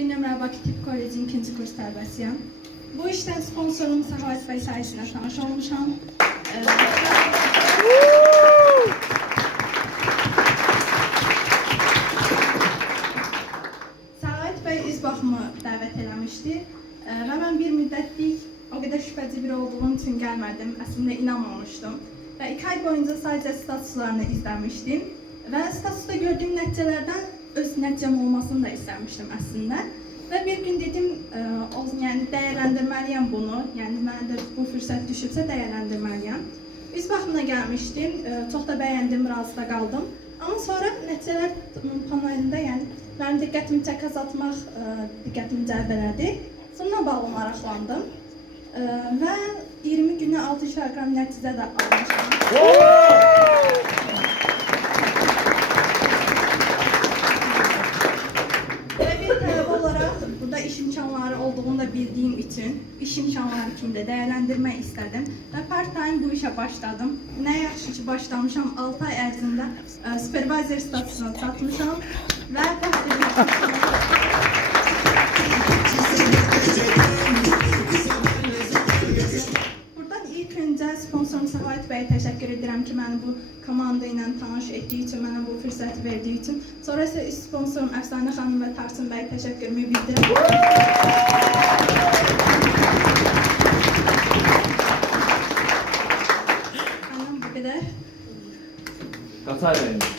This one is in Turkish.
Bir nömrə Bakı Tibb Kollecinin ikinci kurs tələbəsiyəm. Bu işdən sponsorum Səxavət bəy sayəsində tanış olmuşam. Ee, Səxavət bəy üz baxımı dəvət eləmişdi Ee, və mən bir müddətlik o qədər şübhəci biri olduğum üçün gəlmədim. Əslində inanmamışdım. Və iki ay boyunca sadəcə statuslarını izləmişdim və statusda gördüyüm nəticələrdən öz nəticəm olmasını da istəmişdim əslində. Və bir gün dedim, ə, o, yəni dəyərləndirməliyəm bunu. Yəni mənə də bu fürsət düşübsə dəyərləndirməliyəm. Üz baxımına gəlmişdim. ə, Çox da bəyəndim, razı da qaldım. Amma sonra nəticələr panelində, yəni mənim diqqətimi çək azaltmaq ə, diqqətimi cəlb elədi. Bununla bağlı maraqlandım. Və 20 günə 6 kiloqram nəticə də almışam. Ve bir tələbə olaraq burada iş imkanları olduğunu da bildiyim üçün iş imkanları kimi dəyərləndirmək istədim və part-time bu işə başladım. Nə yaxşı ki başlamışam, 6 ay ərzində ə, supervisor statusuna çatmışam və Bəyə təşəkkür edirəm ki, məni bu komanda ilə tanış etdiyi üçün, mənə bu fürsəti verdiyi üçün. Sonra isə sponsorum Əfsanə xanım və Tarçın bəyə təşəkkürümü bildirirəm. Məndən bu qədər. Qatar rəyini.